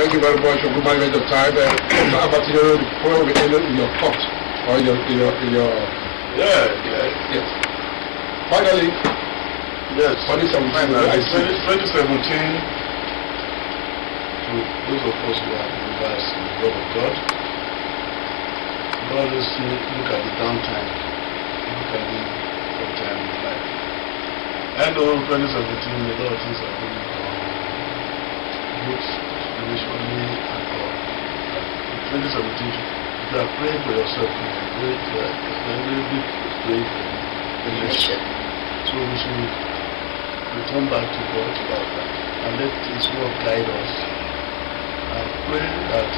Thank you very much for good management of time. About the program will end in your court or in your yes. Finally, yes. 2017. Finally, 2017. To those of us who are believers in the word of God, God will see, look at the downtime, look at the uptime of life. I know 2017, a lot of things are going on, both spiritually and all. In 2017, if you are praying for yourself, you will be praying for the nation. So we should return back to God and let His word guide us. And pray that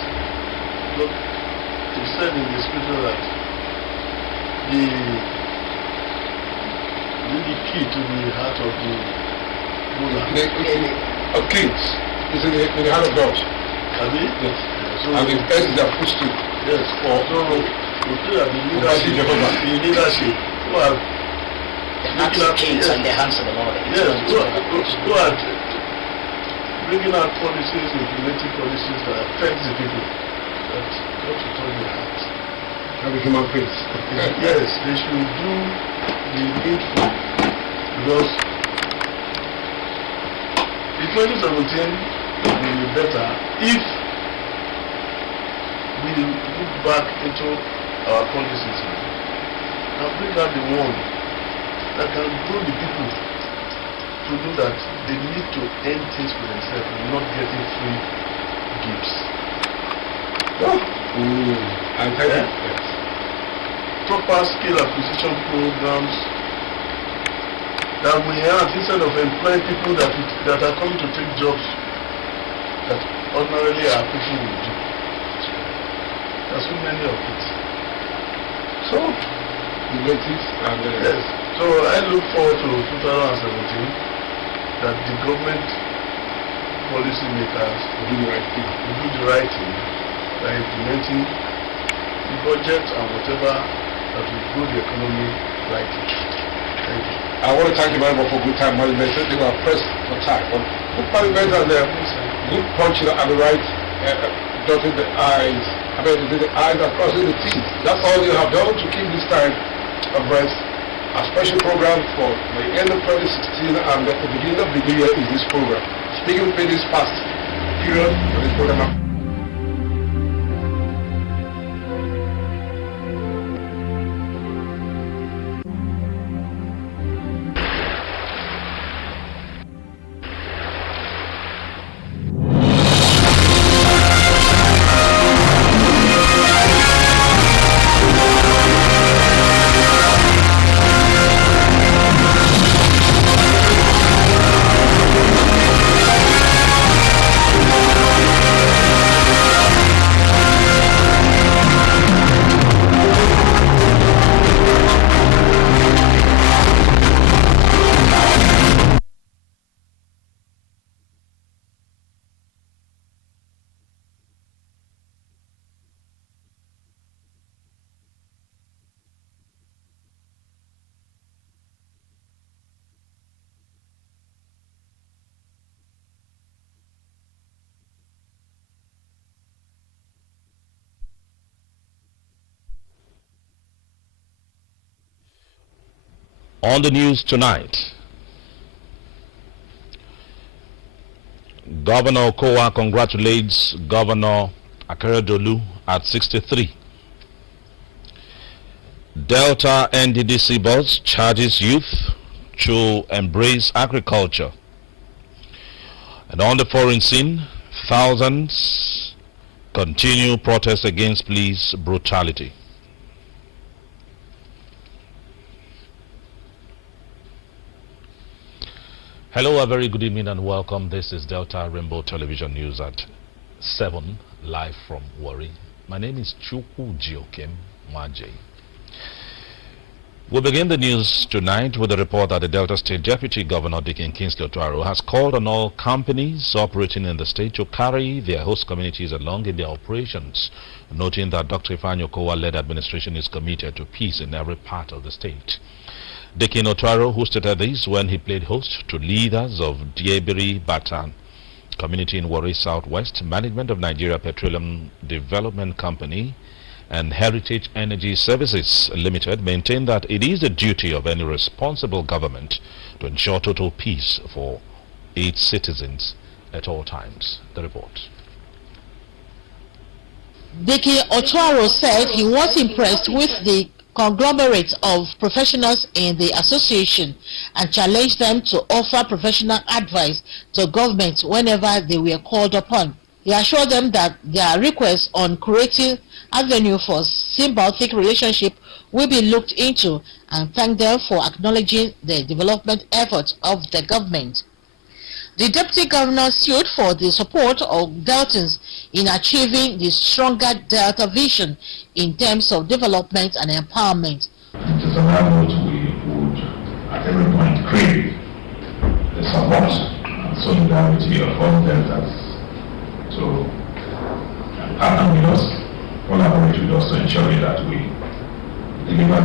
God, it said in the scripture that the key to the heart of the ruler of kings is in the heart of God. Yes. So, and the best is their footstool. Yes. So we pray that the leadership who are making out kings in the hands of the Lord. Yes. Who are bringing out policies, implementing policies that affect the people, that God should turn their hearts. Have a human face. Yes, they should do the needful, because in 2017 will be better if we look back into our policies and bring out the one that can grow the people to know that they need to end things for themselves and not getting free gifts. And thank you. Yes. Proper skill acquisition programs that we have, instead of employing people that are coming to take jobs that ordinarily our people will do. There's so many of it. So, the latest and yes. So I look forward to 2017. That the government policy makers will do the right thing by implementing the budget and whatever that will grow the economy rightly. Thank you. I want to thank you very much for good time management. They were pressed for time. But good management and good punching at the right, dotting the I's, the I's and crossing the T's. That's all you have done to keep this time abreast. A special program for the end of 2016 and the beginning of the new year is this program. Speaking with me this past period for this program. On the news tonight, Governor Okowa congratulates Governor Akeredolu at 63. Delta NDDC boss charges youth to embrace agriculture. And on the foreign scene, thousands continue protests against police brutality. Hello, a very good evening and welcome. This is Delta Rainbow Television News at 7, live from Warri. My name is Chukwu Jiokem Maje. We begin the news tonight with a report that the Delta State Deputy Governor Dikin Kingsley Otuaro has called on all companies operating in the state to carry their host communities along in their operations, noting that Dr. Ifeanyi Okowa-led administration is committed to peace in every part of the state. Dikin Otuaro, who stated this when he played host to leaders of Diebiri, Batan, community in Warri Southwest, management of Nigeria Petroleum Development Company and Heritage Energy Services Limited maintain that it is the duty of any responsible government to ensure total peace for its citizens at all times. The report. Dike Otuaro said he was impressed with the conglomerate of professionals in the association and challenged them to offer professional advice to government whenever they were called upon. He assured them that their request on creating avenue for symbiotic relationship will be looked into and thanked them for acknowledging the development efforts of the government. The Deputy Governor sued for the support of Deltans in achieving the stronger Delta vision in terms of development and empowerment. It is an effort we would at every point crave the support and solidarity of all Deltas to partner with us, collaborate with us to ensure that we deliver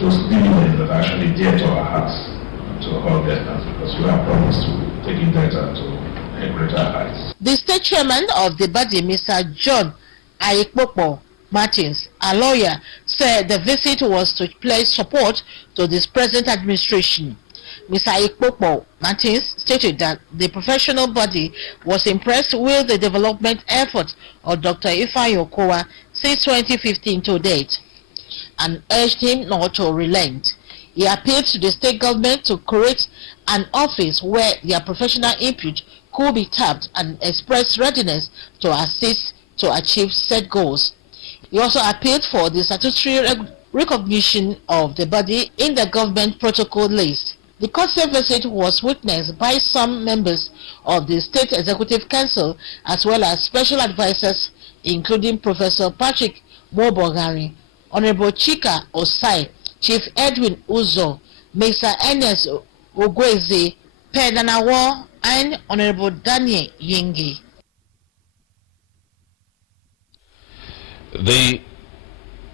those dividends that are actually dear to our hearts. To all Deltas, because we have promised to taking Delta to a greater heights. The state chairman of the body, Mr. John Aikpopo Martins, a lawyer, said the visit was to pledge support to this present administration. Mr. Aikpopo Martins stated that the professional body was impressed with the development efforts of Dr. Ifeanyi Okowa since 2015 to date and urged him not to relent. He appealed to the state government to create an office where their professional input could be tapped and expressed readiness to assist to achieve set goals. He also appealed for the statutory recognition of the body in the government protocol list. The courtesy visit was witnessed by some members of the State Executive Council as well as special advisors, including Professor Patrick Mobogari, Honorable Chika Osai, Chief Edwin Uzo, Mr. Ernest Ogweze, Pedanawo, and Honorable Daniel Yenge. The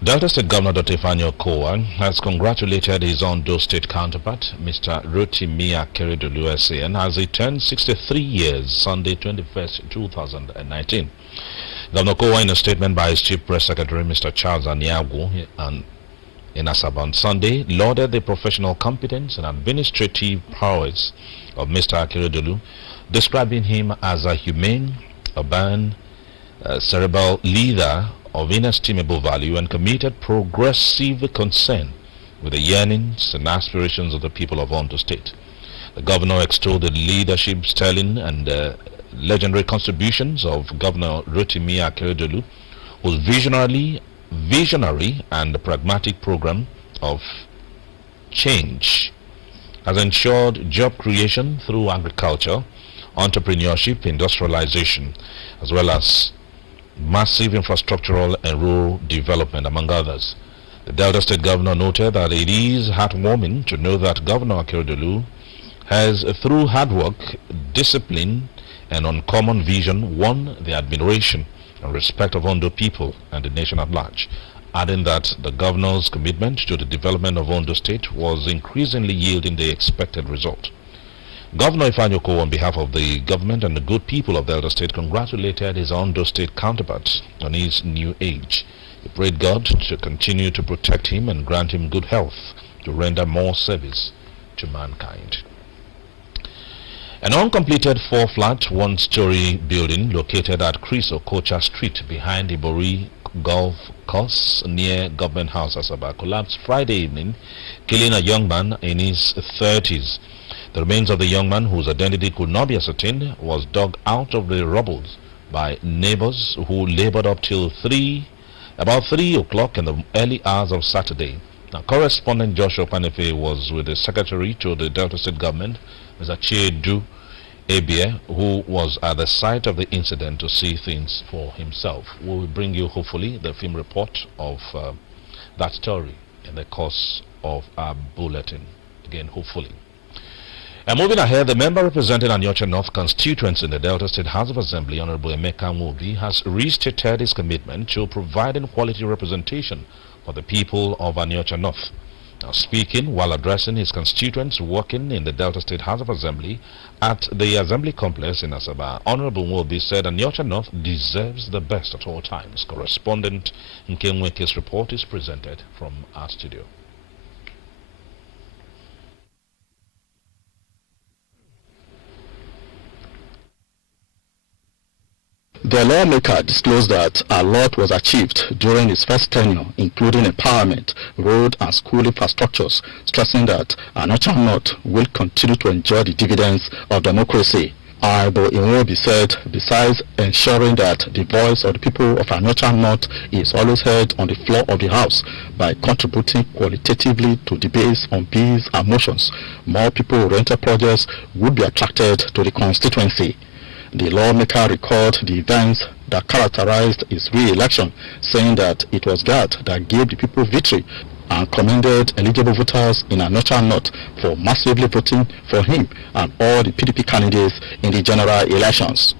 Delta State Governor Dr. Ifeanyi Okowa has congratulated his Ondo State counterpart, Mr. Rotimi Akeredolu SAN, as he turned 63 years Sunday 21st, 2019. Governor Okowa, in a statement by his Chief Press Secretary, Mr. Charles Aniagu, in Asaba on Sunday, lauded the professional competence and administrative prowess of Mr. Akeredolu, describing him as a humane, urban, cerebral leader of inestimable value and committed progressive concern with the yearnings and aspirations of the people of Ondo State. The governor extolled the leadership, sterling, and legendary contributions of Governor Rotimi Akeredolu, whose visionary and pragmatic program of change has ensured job creation through agriculture, entrepreneurship, industrialization, as well as massive infrastructural and rural development, among others. The Delta State Governor noted that it is heartwarming to know that Governor Akeredolu has, through hard work, discipline, and uncommon vision, won the admiration and respect of Ondo people and the nation at large, adding that the governor's commitment to the development of Ondo State was increasingly yielding the expected result. Governor Ifeanyi Okowa, on behalf of the government and the good people of Delta State, congratulated his Ondo State counterpart on his new age. He prayed God to continue to protect him and grant him good health to render more service to mankind. An uncompleted 4-flat, one-story building located at Chris Okocha Street behind the Ibori Golf Course near Government House, Asaba, collapsed Friday evening, killing a young man in his 30s. The remains of the young man, whose identity could not be ascertained, was dug out of the rubble by neighbors who labored up till about 3 o'clock in the early hours of Saturday. Now, correspondent Joshua Panefe was with the Secretary to the Delta State Government, Mr. Chiedu Abia, who was at the site of the incident to see things for himself. We will bring you, hopefully, the film report of that story in the course of our bulletin. Again, hopefully. And moving ahead, the member representing Anyocha North constituency in the Delta State House of Assembly, Honorable Emeka Nwobi, has restated his commitment to providing quality representation for the people of Anyocha North. Now, speaking while addressing his constituents working in the Delta State House of Assembly at the Assembly Complex in Asaba, Honorable Nwobi said Onitsha North deserves the best at all times. Correspondent Nkenweke's report is presented from our studio. The lawmaker disclosed that a lot was achieved during his first tenure, including empowerment, road and school infrastructures, stressing that Onitsha North will continue to enjoy the dividends of democracy. Honorable Nwobi said, besides ensuring that the voice of the people of Onitsha North is always heard on the floor of the House by contributing qualitatively to debates on bills and motions, more people-oriented projects would be attracted to the constituency. The lawmaker recalled the events that characterized his re-election, saying that it was God that gave the people victory and commended eligible voters in Onitsha North for massively voting for him and all the PDP candidates in the general elections.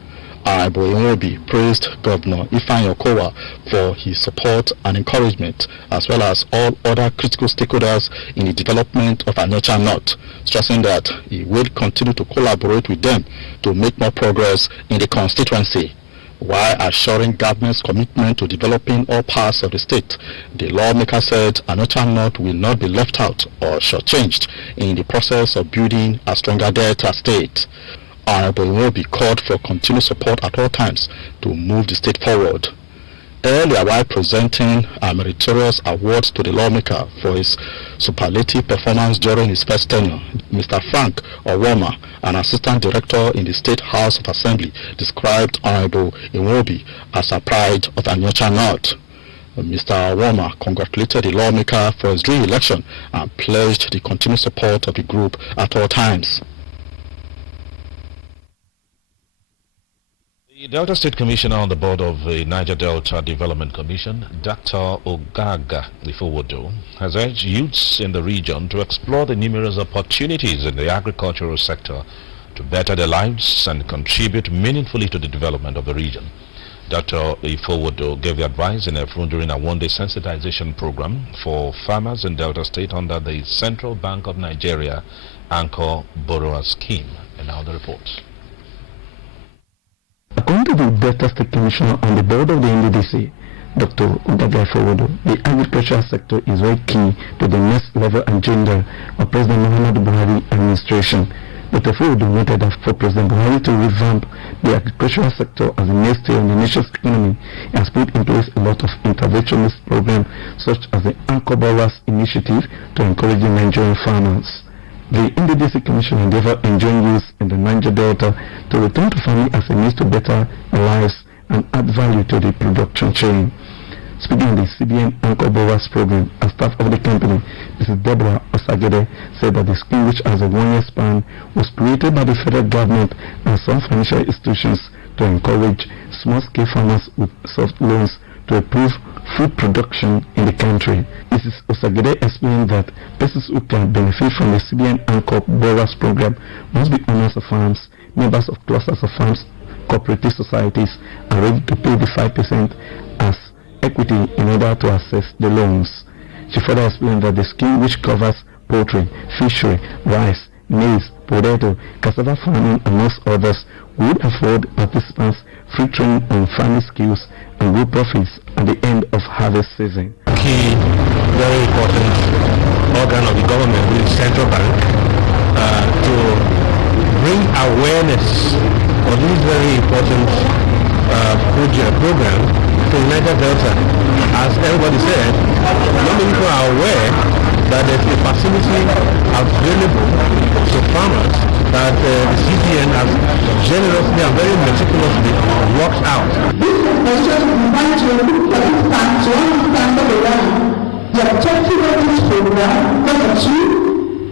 Honorable Nwobi praised Governor Ifeanyi Okowa for his support and encouragement, as well as all other critical stakeholders in the development of Onitsha North, stressing that he will continue to collaborate with them to make more progress in the constituency. While assuring government's commitment to developing all parts of the state, the lawmaker said Onitsha North will not be left out or shortchanged in the process of building a stronger Delta state. Honorable Nwobi called for continued support at all times to move the state forward. Earlier, while presenting a meritorious award to the lawmaker for his superlative performance during his first tenure, Mr. Frank Owoma, an assistant director in the State House of Assembly, described Honorable Nwobi as a pride of Onitsha North. Mr. Owoma congratulated the lawmaker for his re-election and pledged the continued support of the group at all times. The Delta State Commissioner on the board of the Niger Delta Development Commission, Dr. Ogaga Ifowodo, has urged youths in the region to explore the numerous opportunities in the agricultural sector to better their lives and contribute meaningfully to the development of the region. Dr. Ifowodo gave the advice in Efrun during a one-day sensitization program for farmers in Delta State under the Central Bank of Nigeria Anchor Borrower Scheme. And now the report. According to the Delta State Commissioner on the board of the NDDC, Dr. Ogaga Ifowodo, the agricultural sector is very key to the next level agenda of President Muhammadu Buhari administration. Dr. Ifowodo noted that for President Buhari to revamp the agricultural sector as a mainstay of the nation's economy, he has put in place a lot of interventionist programs such as the Anchor Borrowers Initiative to encourage the Nigerian farmers. The NDDC Commission endeavor enjoying youth in the Niger Delta to return to farming as a means to better their lives and add value to the production chain. Speaking on the CBN Anchor Borrowers program, as staff of the company, Mrs. Deborah Osagede said that the scheme, which has a one-year span, was created by the federal government and some financial institutions to encourage small-scale farmers with soft loans to improve food production in the country. Mrs. Osagede explained that persons who can benefit from the CBN Anchor Borrowers program must be owners of farms, members of clusters of farms, cooperative societies, and ready to pay the 5% as equity in order to access the loans. She further explained that the scheme, which covers poultry, fishery, rice, maize, potato, cassava farming, amongst others, would afford participants free training on farming skills and good profits at the end of harvest season. Key, very important organ of the government, the central bank, to bring awareness of this very important program to Niger Delta. As everybody said, not many people are aware that there's a facility available to farmers that the CBN has generously and very meticulously worked out. This information reminds you participants to understand number one, the objective of this program, number two,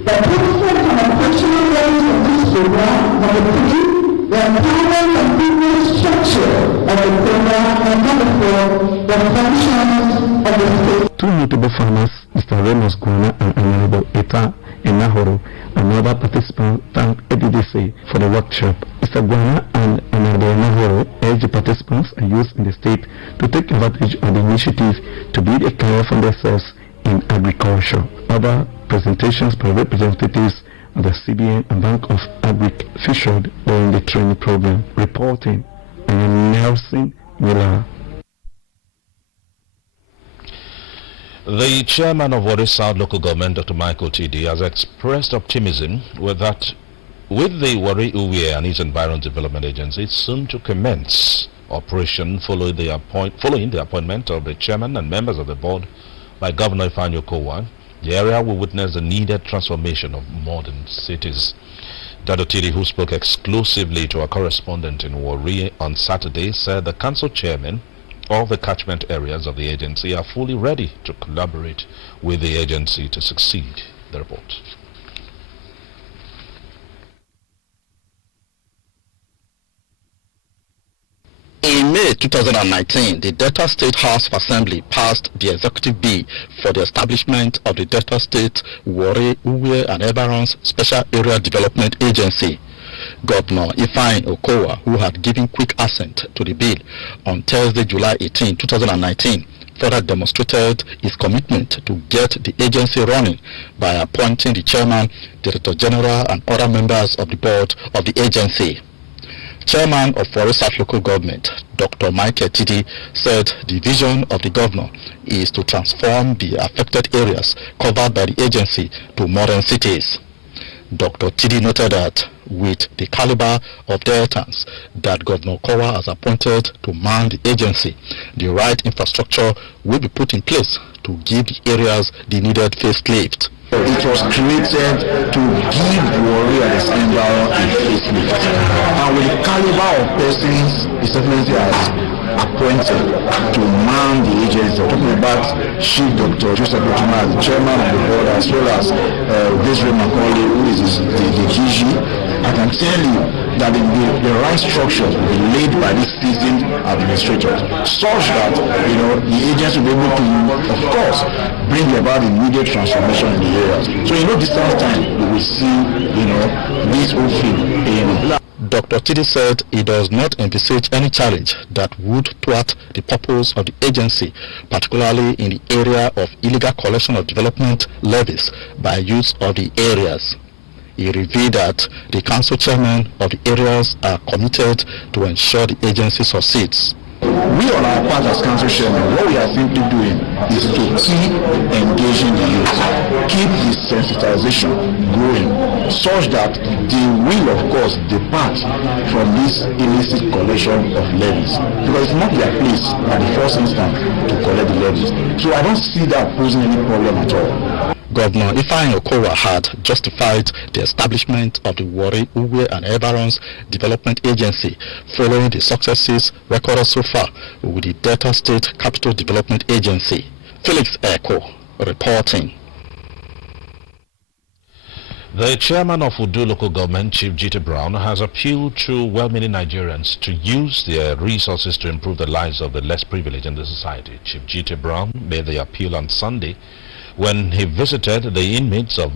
the principles and operational areas of this program, number three, the empowerment and business structure of the program, and number four, the functions of the state. Two notable farmers, Mr. Remus Guana and Honorable Eta Enahoro, and other participants thanked NDDC for the workshop. Mr. Guana and Honorable Enahoro urged the participants and youth in the state to take advantage of the initiative to build a career for themselves in agriculture. other presentations by representatives of the CBN and Bank of Agric featured during the training program. Reporting, I am Nelson Miller. The chairman of Warri South Local Government, Dr. Michael TD, has expressed optimism with the Warri Uwe and its environment development agency soon to commence operation following the appointment of the chairman and members of the board by Governor Ifeanyi Okowa. The area will witness the needed transformation of modern cities. Dr. TD, who spoke exclusively to a correspondent in Warri on Saturday, said the council chairman of the catchment areas of the agency are fully ready to collaborate with the agency to succeed. The report. In May 2019, the Delta State House of Assembly passed the executive bill for the establishment of the Delta State Warri, Uwe and Ebarons Special Area Development Agency. Governor Ifeanyi Okowa, who had given quick assent to the bill on Thursday, July 18, 2019, further demonstrated his commitment to get the agency running by appointing the chairman, director general and other members of the board of the agency. Chairman of Warri South Local Government, Dr. Michael TD, said the vision of the governor is to transform the affected areas covered by the agency to modern cities. Dr. TD noted that with the caliber of Deltans that Governor Okowa has appointed to man the agency, the right infrastructure will be put in place to give the areas the needed facelift. It was created to give Warri and its environment a facelift. And with the caliber of persons His Excellency has appointed to man the agency, talking about Chief Dr. Joseph Otuma, the chairman of the board, as well as Desiree Macaulay, who is the DG, I can tell you that the right structures will be laid by these seasoned administrators, such that the agency will be able to, of course, bring about immediate transformation in the areas. So distance time we will see this whole thing. Dr. TD said he does not envisage any challenge that would thwart the purpose of the agency, particularly in the area of illegal collection of development levies by use of the areas. He revealed that the council chairmen of the areas are committed to ensure the agency succeeds. We on our part as council chairmen, what we are simply doing is to keep engaging the youth, keep the sensitization going, such that they will, of course, depart from this illicit collection of levies, because it's not their place at the first instance to collect the levies. So I don't see that posing any problem at all. Governor Ifeanyi Okowa had justified the establishment of the Warri, Uwe and Ebarons Development Agency following the successes recorded so far with the Delta State Capital Development Agency. Felix Eko reporting. The chairman of Udu Local Government, Chief G.T. Brown, has appealed to well-meaning Nigerians to use their resources to improve the lives of the less privileged in the society. Chief G.T. Brown made the appeal on Sunday when he visited the inmates of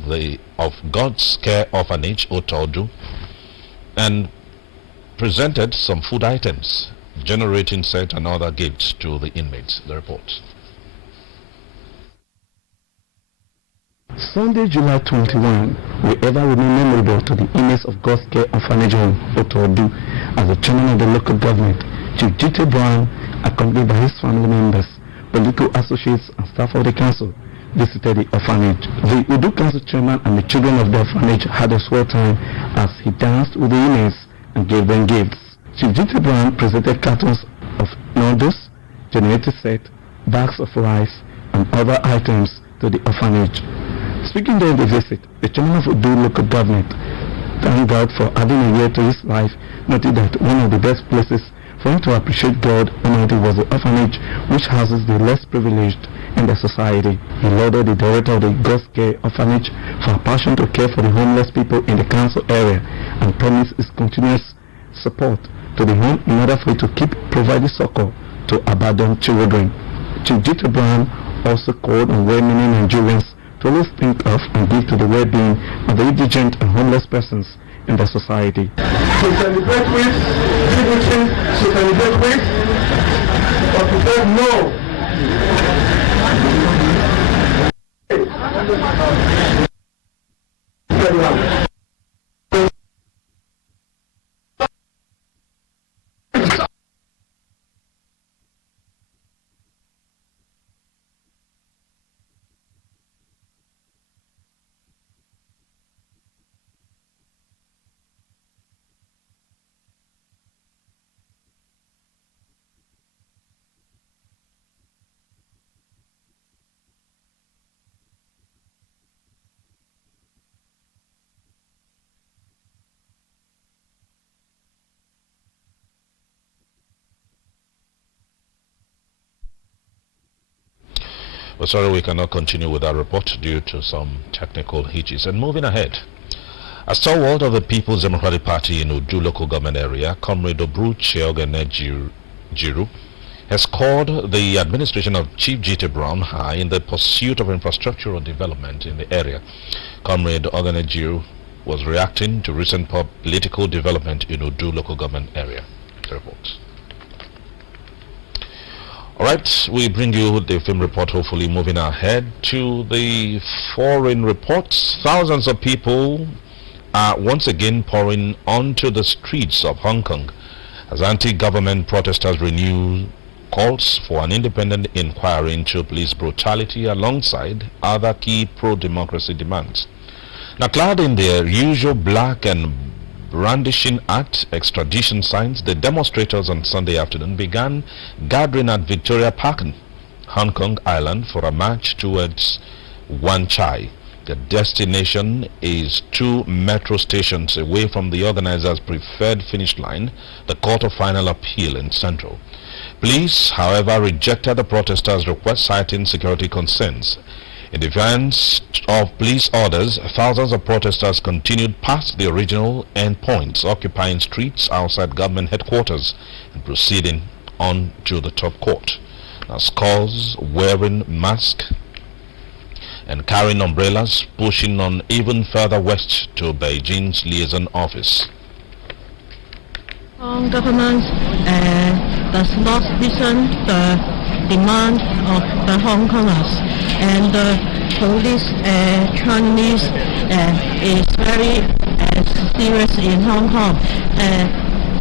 God's Care Orphanage, Otodu, and presented some food items, generating set and other gifts to the inmates. The report. Sunday, July 21 will ever remain memorable to the inmates of God's Care Orphanage Home, Otodu, as the chairman of the local government, Chief G.T. Brown, accompanied by his family members, political associates and staff of the council, visited the orphanage. The Udu Council chairman and the children of the orphanage had a swell time as he danced with the inmates and gave them gifts. Chief G.T. Brown presented cartons of noodles, generator set, bags of rice, and other items to the orphanage. Speaking during the visit, the chairman of Udu local government thanked God for adding a year to his life, noting that one of the best places for him to appreciate God Almighty was the orphanage, which houses the less privileged in the society. He lauded the director of the God's Care Orphanage for her passion to care for the homeless people in the council area and promised his continuous support to the home in order for it to keep providing succor to abandoned children. Chief G.T. Brown also called on well-meaning Nigerians to always think of and give to the well-being of the indigent and homeless persons in the society. To celebrate with, dignity to celebrate with, but to say no. Well, sorry, we cannot continue with our report due to some technical hitches. And moving ahead, a stalwart of the People's Democratic Party in Udu local government area, Comrade Obruche Jiru, has called the administration of Chief G.T. Brown high in the pursuit of infrastructural development in the area. Comrade Jiru was reacting to recent political development in Udu local government area. The reports. All right, we bring you the film report, hopefully moving ahead to the foreign reports. Thousands of people are once again pouring onto the streets of Hong Kong as anti-government protesters renew calls for an independent inquiry into police brutality alongside other key pro-democracy demands. Now, clad in their usual black and brandishing at extradition signs, the demonstrators on Sunday afternoon began gathering at Victoria Park, Hong Kong Island, for a march towards Wan Chai. The destination is 2 metro stations away from the organizers' preferred finish line, the Court of Final Appeal in Central. Police, however, rejected the protesters' request, citing security concerns. In defiance of police orders, thousands of protesters continued past the original endpoints, occupying streets outside government headquarters and proceeding on to the top court. Now, scores wearing masks and carrying umbrellas, pushing on even further west to Beijing's liaison office. Government does not listen the demand of the Hong Kongers, and the police Chinese is very serious in Hong Kong.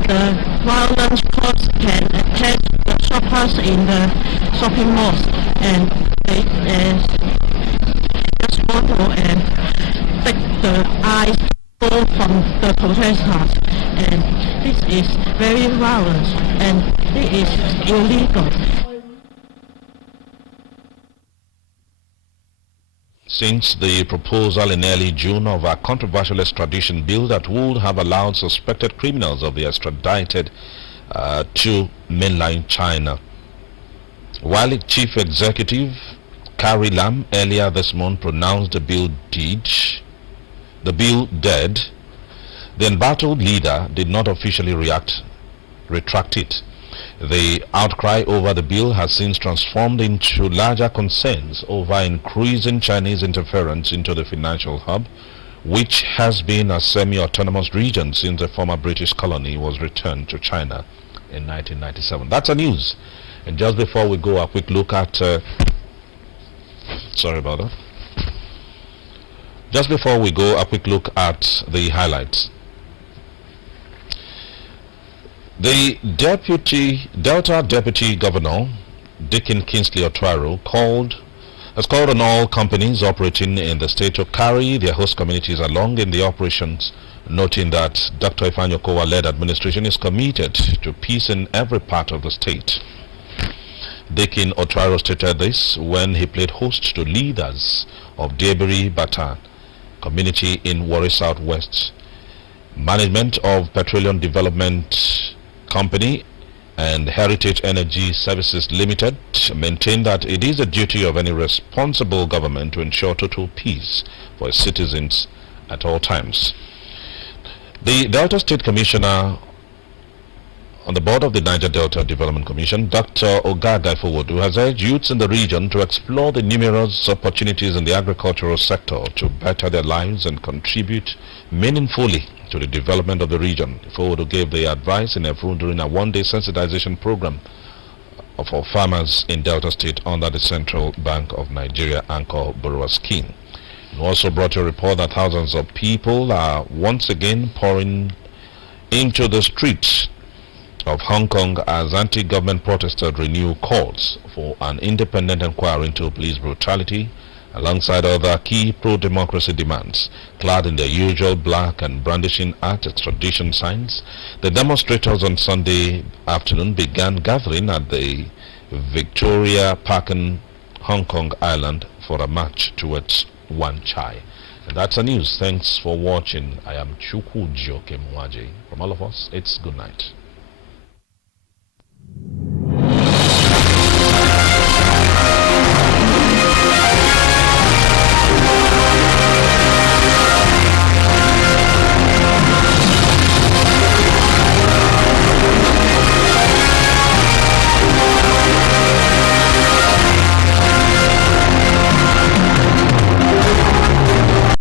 The violent cops can attack the shoppers in the shopping malls, and they just want to take the eyes from the protesters, and this is very violent and it is illegal. Since the proposal in early June of a controversial extradition bill that would have allowed suspected criminals of the extradited to mainland China, while its chief executive Carrie Lam earlier this month pronounced the bill dead, the embattled leader did not officially retract it. The outcry over the bill has since transformed into larger concerns over increasing Chinese interference into the financial hub, which has been a semi-autonomous region since the former British colony was returned to China in 1997. That's the news. And just before we go, a quick look at sorry about that. Just before we go, a quick look at the highlights. The Delta Deputy Governor, Dickon Kingsley Otuaro, has called on all companies operating in the state to carry their host communities along in the operations, noting that Dr. Ifeanyi Okowa-led administration is committed to peace in every part of the state. Dickon Otuaro stated this when he played host to leaders of Debiri Bata community in Warri Southwest. Management of Petroleum Development Company and Heritage Energy Services Limited maintain that it is the duty of any responsible government to ensure total peace for its citizens at all times. The Delta State Commissioner on the board of the Niger Delta Development Commission, Dr. Ogaga Ifowodu, has urged youths in the region to explore the numerous opportunities in the agricultural sector to better their lives and contribute meaningfully to the development of the region. Ifowodu gave the advice in Efru during a one-day sensitization program for farmers in Delta State under the Central Bank of Nigeria Anchor Borrower Scheme. We also brought you a report that thousands of people are once again pouring into the streets of Hong Kong as anti-government protesters renew calls for an independent inquiry into police brutality, alongside other key pro-democracy demands. Clad in their usual black and brandishing anti-extradition signs, the demonstrators on Sunday afternoon began gathering at the Victoria Park in Hong Kong Island for a march towards Wan Chai. And that's the news. Thanks for watching. I am Chukwu Joke Mwaje. From all of us, it's good night.